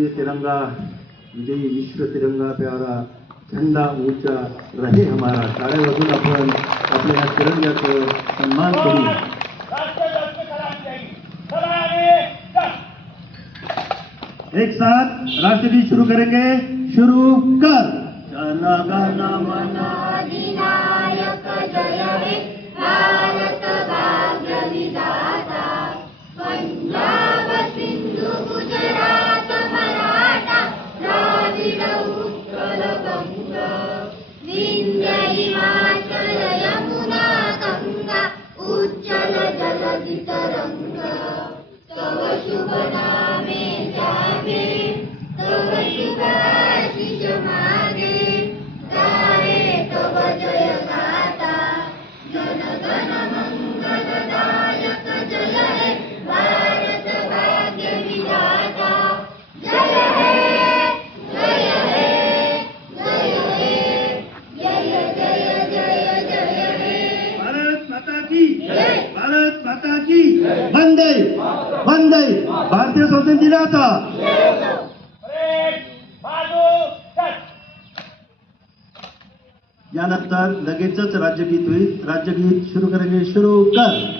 ये तिरंगा, विजयी विश्व तिरंगा प्यारा, झंडा ऊँचा, रहे हमारा टाळ्या वाजून आपण आपल्या या तिरंग्याचं सन्मान करूया एक साथ राष्ट्रगीत शुरू करेंगे। शुरू कर। गाना गाना, मना। वंदे वंदे भारतीय स्वातंत्र्य दिनाचा. यानंतर लगेचच राज्यगीत होईल. राज्यगीत सुरू करेंगे शुरू कर.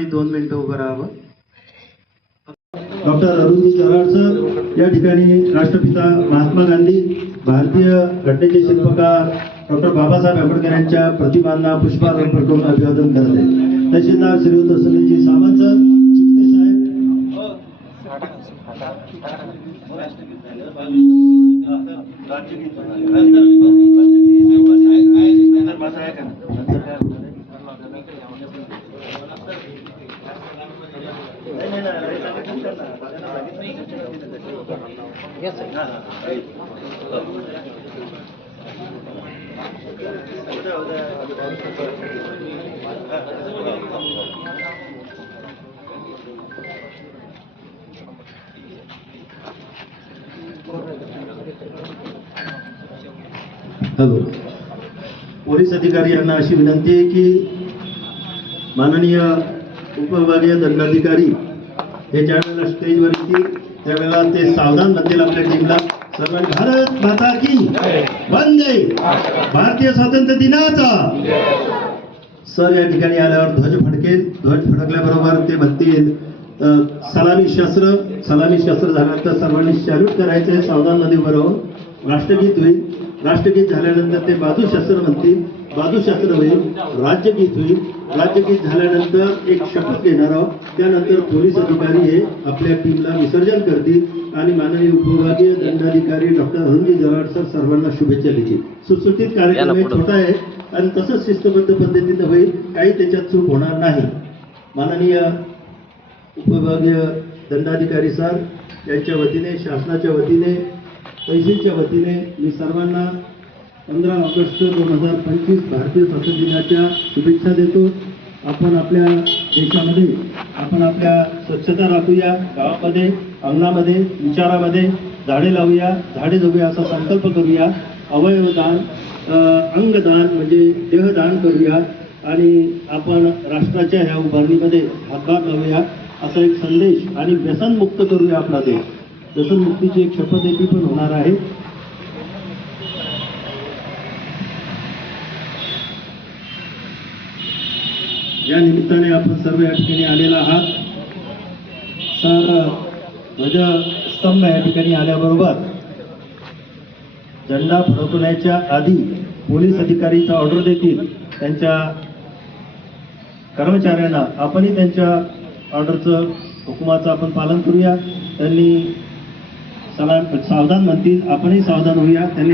सर्वांनी दोन मिनिटं उभं राहावं. डॉक्टर अरुणजी कराड सर या ठिकाणी राष्ट्रपिता महात्मा गांधी भारतीय घटनेचे शिल्पकार डॉक्टर बाबासाहेब आंबेडकर यांच्या प्रतिमांना पुष्पार्पण करून अभिवादन करत. आहेत तहसीलदार श्रीयुत सुनीलजी सावंत सर साहेब. हॅलो. पोलीस अधिकारी यांना अशी विनंती आहे की माननीय उपविभागीय दंडाधिकारी हे ज्यावेळेला स्टेजवर येतील त्यावेळेला ते सावधान बनतील आपल्या टीमला भारत माता की वंदे. भारतीय स्वातंत्र्य दिनाचा. सर या ठिकाणी आल्यावर ध्वज फडकेल ध्वज फडकल्याबरोबर ते म्हणतील सलामी शस्त्र सलामी शस्त्र झाल्यानंतर सर्वांनी सॅल्यूट करायचं सावधान नदी बरोबर राष्ट्रगीत होईल. राष्ट्रगीत झाल्यानंतर ते बाजूशास्त्र म्हणतील. बाजूशास्त्र होईल राज्यगीत होईल. राज्यगीत झाल्यानंतर एक शपथ घेणार आहोत. त्यानंतर पोलीस अधिकारी हे आपल्या टीमला विसर्जन करतील आणि माननीय उपविभागीय दंडाधिकारी डॉक्टर अरुणजी जवाड सर सर्वांना शुभेच्छा देतील. सुटसुटीत कार्यक्रम हे छोटा आहे आणि तसंच शिस्तबद्ध पद्धतीनं होईल. काही त्याच्यात चूक होणार नाही. माननीय उपविभागीय दंडाधिकारी सर यांच्या वतीने शासनाच्या वतीने तहसीलच्या वतीने मी सर्वांना पंधरा ऑगस्ट दोन हजार पंचवीस भारतीय स्वातंत्र्य दिनाच्या शुभेच्छा देतो. आपण आपल्या देशामध्ये आपण आपल्या स्वच्छता राखूया गावामध्ये अंगणामध्ये विचारामध्ये झाडे लावूया झाडे जगूया असा संकल्प करूया. अवयवदान अंगदान म्हणजे देहदान करूया आणि आपण राष्ट्राच्या ह्या उभारणीमध्ये हातभार लावूया असा एक संदेश आणि व्यसनमुक्त करूया आपला देश. व्यसनमुक्तीची एक देखील पण होणार आहे. या निमित्ताने आपण सर्व या ठिकाणी आलेला आहात. सर ध्वजस्तंभ या ठिकाणी आल्याबरोबर झेंडा फडकवण्याच्या आधी पोलीस अधिकारीचा ऑर्डर देतील त्यांच्या कर्मचाऱ्यांना आपणही त्यांच्या ऑर्डरचं हुकुमाचं आपण पालन करूया. त्यांनी सला सावधान म्हणतील आपणही सावधान होऊया. त्यांनी